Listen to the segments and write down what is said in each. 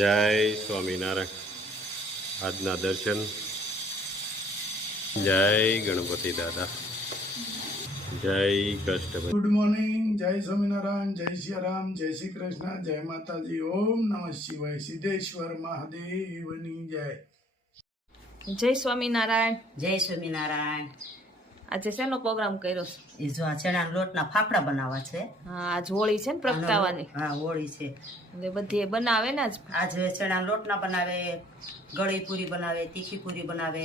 જય સ્વામિનારાયણ. આજના દર્શન. જય ગણપતિ દાદા. જય કષ્ટભંજન. Good morning. જય સ્વામિનારાયણ. જય સિયારામ. જય શ્રી કૃષ્ણ. જય માતાજી. ઓમ નમઃ શિવાય. સિદ્ધેશ્વર મહાદેવની જય. જય સ્વામિનારાયણ. જય સ્વામિનારાયણ. આજે શેનો પ્રોગ્રામ કર્યો છે? એ જો આ ચણાના લોટના ફાફડા બનાવવા છે. હા, આજ હોળી છે ને, પ્રગટાવાની. હા, હોળી છે એટલે બધી એ બનાવે ને આજ. આજે ચણાના લોટના બનાવે, ગળી પૂરી બનાવે, તીખી પૂરી બનાવે,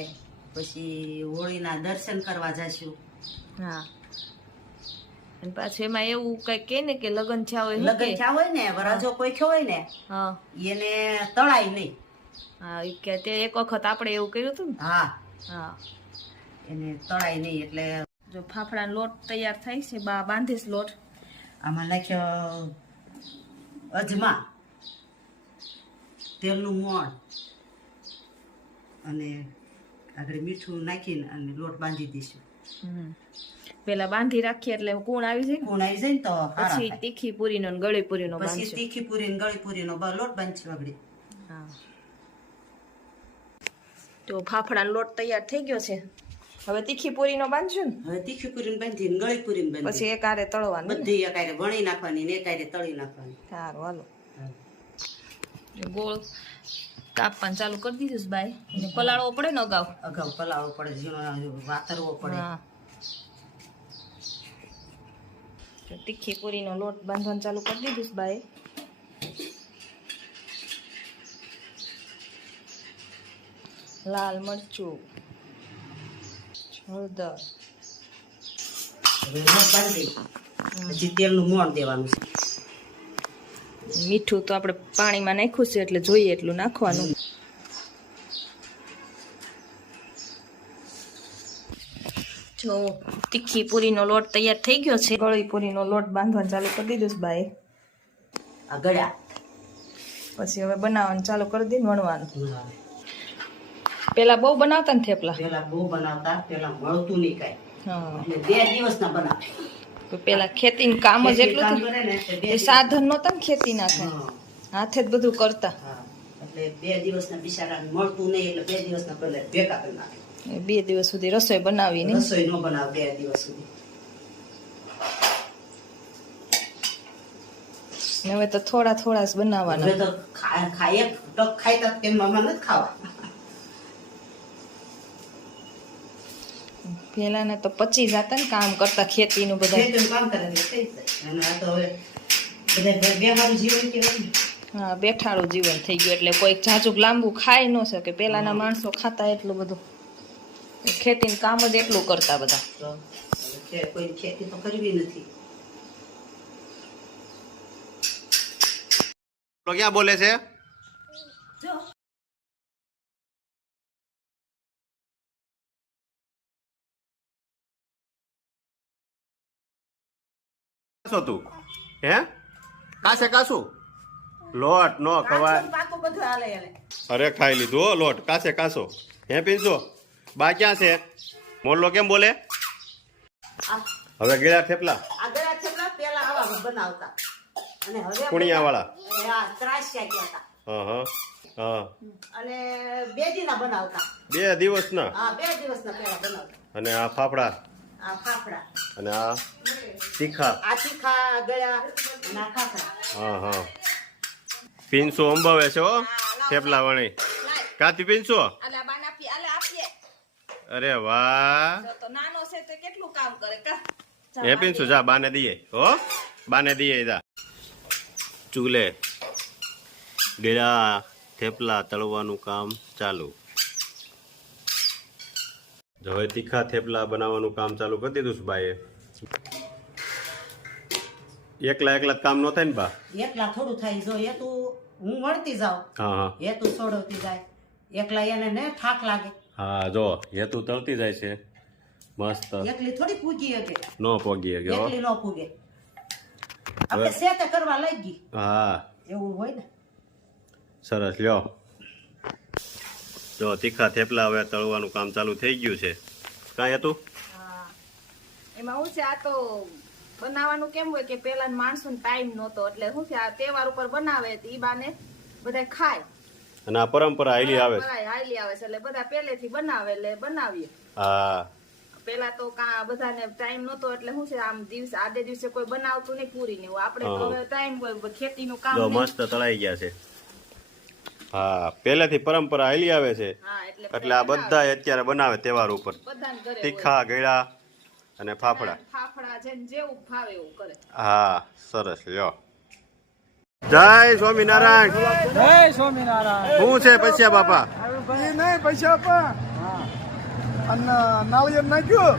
પછી હોળીના દર્શન કરવા જઈશું. હા, અને પાછું એમાં એવું કઈ કે ને કે લગ્ન થયા હોય લગ્ન થયા હોય ને, વરાજો કોઈ થયો હોય ને, હા, એને તળાય નહીં. હા, કે તે એક વખત આપણે એવું કર્યું હતું ને. હા, હા, એને તળાય નહીં. એટલે જો ફાફડાનો લોટ તૈયાર થાય છે, બાંધીશ લોટ. આમાં નાખ્યો અજમા, તેલનું મોણ અને આગળ મીઠું નાખીને અને લોટ બાંધી દઈશું. પેલા બાંધી રાખીએ એટલે કુણ આવી જાય. કુણ આવી જાય ને તો પછી તીખી પૂરીનો ને ગળી પૂરીનો પછી બાંધશું. તીખી પૂરી ને ગળી પૂરી નો લોટ બાંધશું આગળ. હા, તો ફાફડાનો લોટ તૈયાર થઈ ગયો છે. હવે તીખી પૂરીનો બાંધશું ને. હવે તીખી પૂરી બાંધી ને ગળી પૂરી બાંધી પછી એક આરે તળવાનું. બધી એકારે વણી નાખવાની ને એકારે તળી નાખવાની. સારું, હાલો. ગોળ કાપવાનું ચાલુ કરી દીધું છે બાય. એને પલાળવો પડે ને અગાઉ. અગાઉ પલાળવો પડે, ઝીણો વાતરવો પડે. હા, તો તીખી પૂરીનો લોટ બાંધવાનું ચાલુ કરી દીધું છે બાય. લાલ મરચું, હળદર, હવે લોટ બાંધી પછી તેલનું મોણ દેવાનું છે. મીઠું તો આપણે પાણીમાં નાખ્યું છે એટલે જોઈએ એટલું નાખવાનું. જો તીખી પૂરીનો લોટ તૈયાર થઈ ગયો છે. ગળી પૂરીનો લોટ બાંધવાનું ચાલુ કરી દીધું છે બાય. આ ગળ્યા પછી હવે બનાવવાનું ચાલુ કરી દઈને વણવાનું. પેલા બહુ બનાવતા ને થેપલા. પેલા બહુ બનાવતા, પેલા મળતું નહીં કાંઈ. હા, એટલે 2 દિવસના બનાવે. તો પેલા ખેતીનું કામ જ એટલું કામ હતું. કરે ને એટલે 2 એ દિવસ. સાધન નહોતા ને ખેતી નાખવા, હા, હાથે જ બધું કરતા. હા. એટલે 2 દિવસના બિચારાને મળતું નહીં એટલે 2 દિવસના પહેલા ભેગા કરી નાખે. 2 દિવસ સુધી રસોઈ બનાવી ને. રસોઈ ન બનાવે 2 દિવસ સુધી. હવે તો થોડા થોડા જ બનાવવાના. હવે તો ખાય એક ટક ખાય તો કેમ મામા નથી ખાવા. પેલાને તો 25 જતા ને કામ કરતા ખેતીનું બધા. ખેતીનું કામ કરે એટલે થઈ જાય. અને આ તો હવે બધા બેહારું જીવન કહેવાય ને. હા, બેઠાડું જીવન થઈ ગયું એટલે કોઈ જાજુ લાંબુ ખાઈ ન શકે. પેલાના માણસો ખાતા એટલું બધું, ખેતીનું કામ જ એટલું કરતા બધા. તો હવે કોઈ ખેતી તો કરવી નથી. તો ક્યાં બોલે છે? તું હે કાસે કાસું લોટ નો ખવાય. પાકું બધું હાલે હાલે. અરે ખાઈ લીધું હો લોટ. કાસે કાસો હે પીનસો. બા ક્યાં છે? મોરલો કેમ બોલે? હવે ગળ્યા થેપલા આ ગળા થેપલા પેલા આવા બનાવતા અને હવે કુણિયા વાળા. આ ત્રાસ્યા કહેતા. હા હા હા. અને 2 દીના બનાવતા. 2 દિવસના. હા, 2 દિવસના પેલા બનાવતા. અને આ ફાફડા આ ફાફડા, અને આ તીખા. આ તીખા ગળા અને આ ફાફડા. હા હા. પીનસો અંબાવે છે હો થેપલા વણી. કાતી પીનસો. આલે બાના પી આલે આપીએ. અરે વાહ. તો નાનો છે તો કેટલું કામ કરે કા. હે પીનસો જા બાને દઈએ હો. બાને દઈએ જા. ચૂલે ગળા થેપલા તળવાનું કામ ચાલુ. જો હવે તીખા થેપલા બનાવવાનું કામ ચાલુ કરી દીધું છે બાએ. એકલા એકલા કામ ન થાય ને બા. એકલા થોડું થાય. જો એ તું હું વળતી જાઉં, હા હા એ તું સોડવતી જાય. એકલા એને ને થાક લાગે. હા. જો હેતુ તળતી જાય છે મસ્ત. એકલી થોડી પૂગી શકે. ન પોગી ગયો. એકલી ન પૂગે. આપણે સેતે કરવા લાગી હા એવું હોય ને. સરસ લ્યો. જો તીખા થેપલા હવે તળવાનું કામ ચાલુ થઈ ગયું છે. કાંઈ હતું? એમાં શું છે, આ તો બનાવવાનું કેમ હોય કે પેલા માણસો ટાઈમ નહોતો એટલે શું છે આ તહેવાર ઉપર બનાવે ઈ બાને બધા ખાય અને આ પરંપરા હાલી આવે છે. ભલાઈ હાલી આવે છે એટલે બધા પહેલેથી બનાવે એટલે બનાવીએ. હા પેલા તો બધાને ટાઈમ નતો એટલે શું છે આમ દિવસે આડે દિવસે કોઈ બનાવતું નહીં પૂરી ને એવું. આપણે તો હવે ટાઈમ હોય ખેતીનું કામ જો નહીં. મસ્ત તળાઈ ગયા છે. હા પહેલેથી પરંપરા હાલી આવે છે હા એટલે આ બધા અત્યારે બનાવે તહેવાર ઉપર બધાને ઘરે હોય. તીખા ગળા અને ફાફડા. ફાફડા જેને જેવું ભાવે એવું કરે. હા સરસ લ્યો. જય સ્વામિનારાયણ. જય સ્વામિનારાયણ. શું છે પૈસા બાપા? ભાઈ નહીં પૈસા આપા અને નાળિયેર નાખ્યું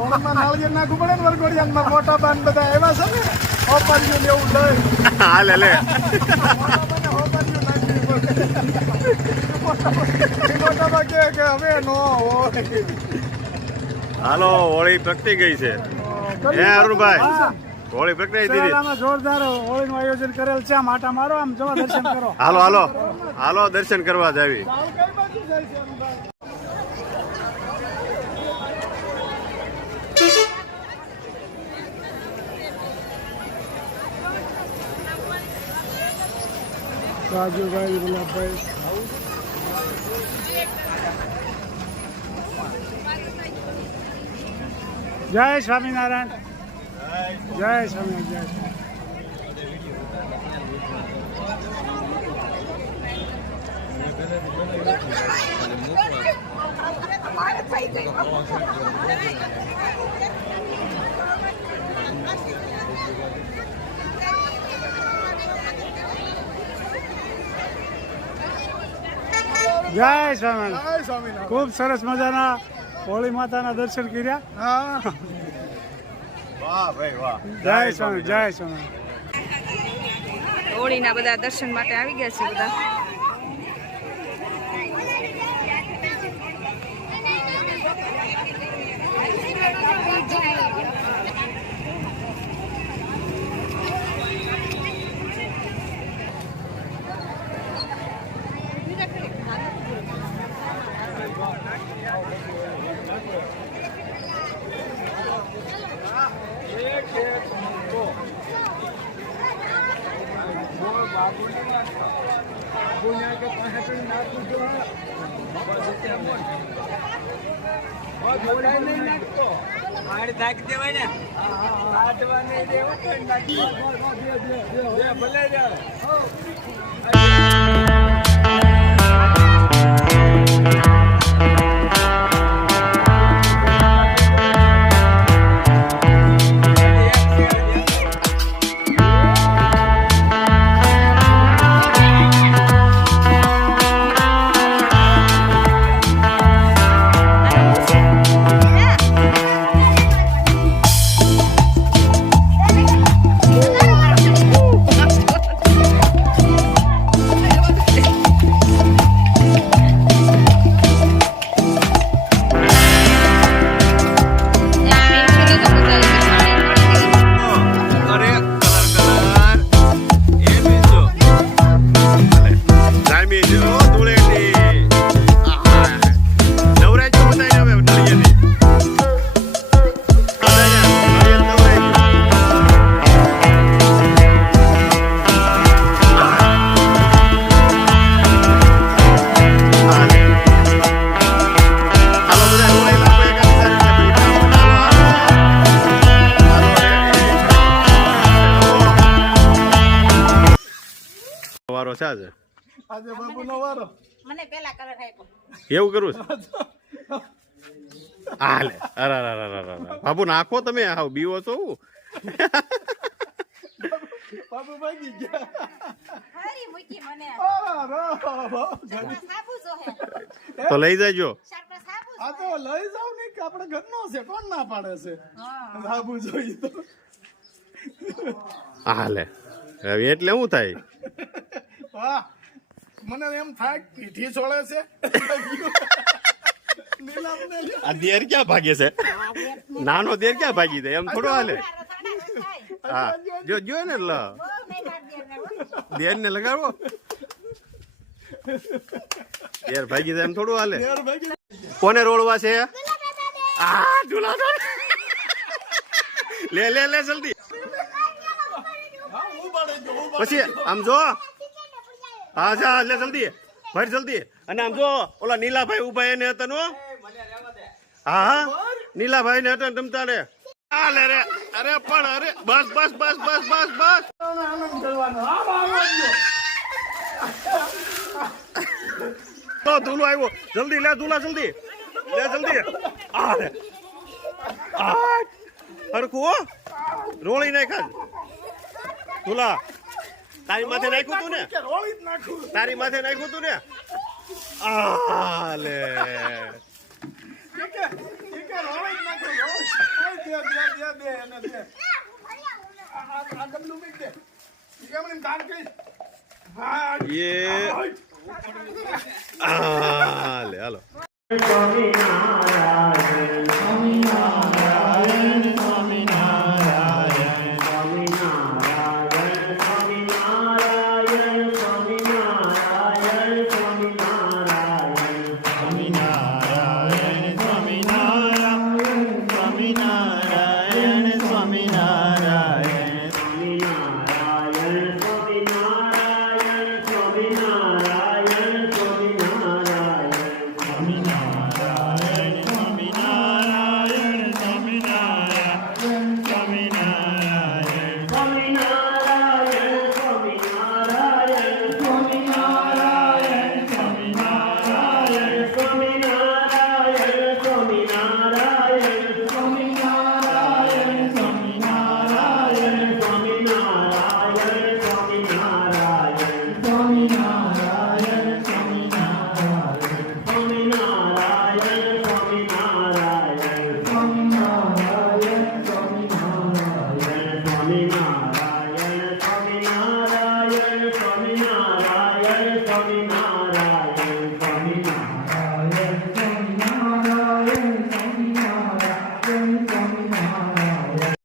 ઓળમાં નાળિયેર નાખવું પડે ને વરઘોડિયામાં મોટા બાન બધા આવ્યા છે ને હોપારીઓ ને એવું લઈ હાલે લે. મોટા બા કે હવે નો હોય હાલો હોળી પ્રગટી ગઈ છે. હે અરુણભાઈ હોળી પ્રગટાઈ દીધી. જોરદાર હોળીનું આયોજન કરેલ છે. આમ આટા મારો આમ જવા દર્શન કરો. હાલો હાલો હાલો દર્શન કરવા જાવી. રાજુભાઈ ગુલાબભાઈ જય સ્વામિનારાયણ. જય સ્વામિનારાયણ. જય સ્વામિનારાયણ. ખૂબ સરસ મજાના હોળી માતાના દર્શન કર્યા. વાહ ભાઈ વાહ. જય સ્વામી. જય સ્વામી. હોળીના બધા દર્શન માટે આવી ગયા છે બધા. વારો છે આજે. આજે બાપુનો વારો. મને પેલા કલર આપ્યો. એવું કરું છે. હાલે અરે બાબુ નાખો તમે. હાવ બીવો છો. બાપુ ભાગી ગયા. હરી મૂકી મને. તો લઈ જાજો. આ તો લઈ જાવ ને કે આપણે ઘરનો છે. કોણ ના પાડે છે? બાપુ જોઈ તો હાલે એટલે શું થાય? વાહ મને એમ થાય પીઠી છોડે છે. આ દેર ક્યાં ભાગે છે? નાનો દેર ક્યાં ભાગી જાય? એમ થોડો હાલે. હા જો ને દેર ને લગાવો. દેર ભાગી જાય એમ થોડું હાલે. કોને રોળવા છે? આ ઝૂલા લે લે લે જલ્દી. પછી આમ જો હા જા લે જલ્દી ભર જલ્દી. અને આમ જો ઓલા નીલાભાઈ ઉભા એને હતા નો. હા હા નીલાભાઈ ને હતા તમતા રે. લે રે અરે પણ અરે બસ બસ બસ બસ બસ બસ. આનંદ કરવાનો. આવજો. તો ધૂલો આવ્યો જલ્દી લે ધૂલા જલ્દી લે જલ્દી. આ રે આ હરખું રોળી નાખ ધૂલા. તારી માથે નાખ્યું તું ને રોળી જ નાખું. તારી માથે નાખ્યું તું ને. આ લે ઠીક હે રોળી જ નાખું. દે એને દે. આ ડબલું મૂક દે. કેમ કામ કરી. હા ये લે હાલો.